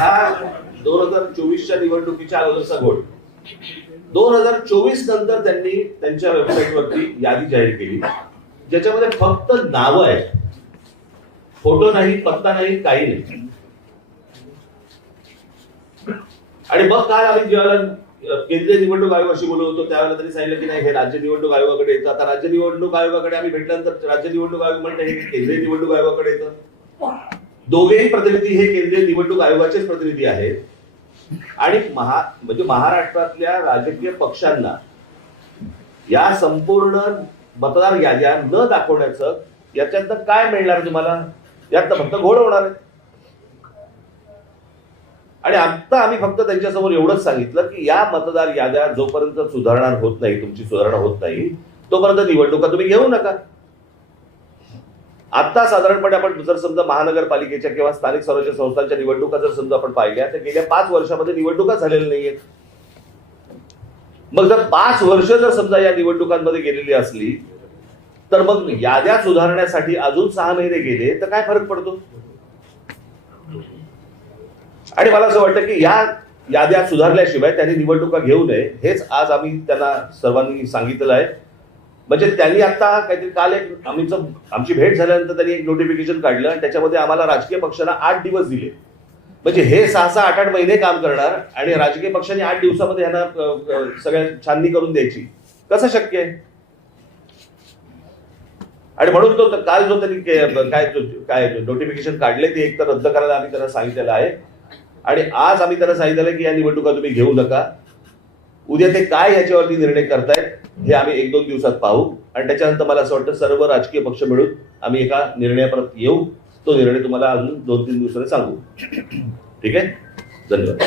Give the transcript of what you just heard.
हा 2024च्या निवडणुकीच्या अगोदरचा घोळ. 2024 नंतर त्यांनी त्यांच्या वेबसाईटवरती यादी जाहीर केली ज्याच्यामध्ये फक्त नावं आहेत, फोटो नाही, पत्ता नाही, काही नाही. आणि मग काल आम्ही जेव्हा केंद्रीय निवडणूक आयोगाशी बोलत होतो त्यावेळेला त्यांनी सांगितलं की नाही, हे राज्य निवडणूक आयोगाकडे येतं. आता राज्य निवडणूक आयोगाकडे आम्ही भेटल्यानंतर राज्य निवडणूक आयोग म्हणते हे केंद्रीय निवडणूक आयोगाकडे येतं. दोघेही प्रतिनिधी हे केंद्रीय निवडणूक आयोगाचेच प्रतिनिधी आहेत. आणि म्हणजे महाराष्ट्रातल्या राजकीय पक्षांना या संपूर्ण मतदार याद्या न दाखवण्याचं याच्यातनं काय मिळणार तुम्हाला? यात फक्त घोळ होणार आहे. आणि आता आम्ही फक्त त्यांच्यासमोर एवढंच सांगितलं की या मतदार याद्या जोपर्यंत सुधारणा होत नाही, तुमची सुधारणा होत नाही, तोपर्यंत निवडणुका तुम्ही घेऊ नका. आता साधारणपणे आपण जर समजा महानगरपालिकेच्या किंवा स्थानिक स्वराज्य संस्थांच्या निवडणुका जर समजा आपण पाहिल्या तर गेल्या 5 वर्षामध्ये निवडणुका झालेल्या नाहीयेत. मग जर 5 वर्ष जर समजा या निवडणुकांमध्ये गेलेली असली तर मग याद्या सुधारण्यासाठी अजून 6 महिने गेले तर काय फरक पडतो? आणि मला असं वाटतं की या याद्या सुधारल्याशिवाय त्यांनी निवडणुका घेऊ नये हेच आज आम्ही त्यांना सर्वांनी सांगितलेलं आहे. म्हणजे त्यांनी आता काहीतरी काल एक आमची भेट झाल्यानंतर त्यांनी एक नोटिफिकेशन काढलं आणि त्याच्यामध्ये आम्हाला राजकीय पक्षांना 8 दिवस दिले. म्हणजे हे 6-6, 8-8 महिने काम करणार आणि राजकीय पक्षांनी 8 दिवसामध्ये ह्यांना सगळ्या छाननी करून द्यायची, कसं शक्य आहे? आणि म्हणून तो काल जो त्यांनी काय नोटिफिकेशन काढले ते एक तर रद्द करायला आम्ही त्यांना सांगितलेलं आहे. आणि आज आम्ही त्यांना सांगितलेलं की या निवडणुका तुम्ही घेऊ नका. उद्या ते काय याच्यावरती निर्णय करतायत हे आम्ही 1-2 दिवसात पाहू आणि त्याच्यानंतर मला असं वाटतं सर्व राजकीय पक्ष मिळून आम्ही एका निर्णयापर्यंत येऊ. तो निर्णय तुम्हाला अजून 2-3 दिवसांनी सांगू. ठीक आहे, धन्यवाद.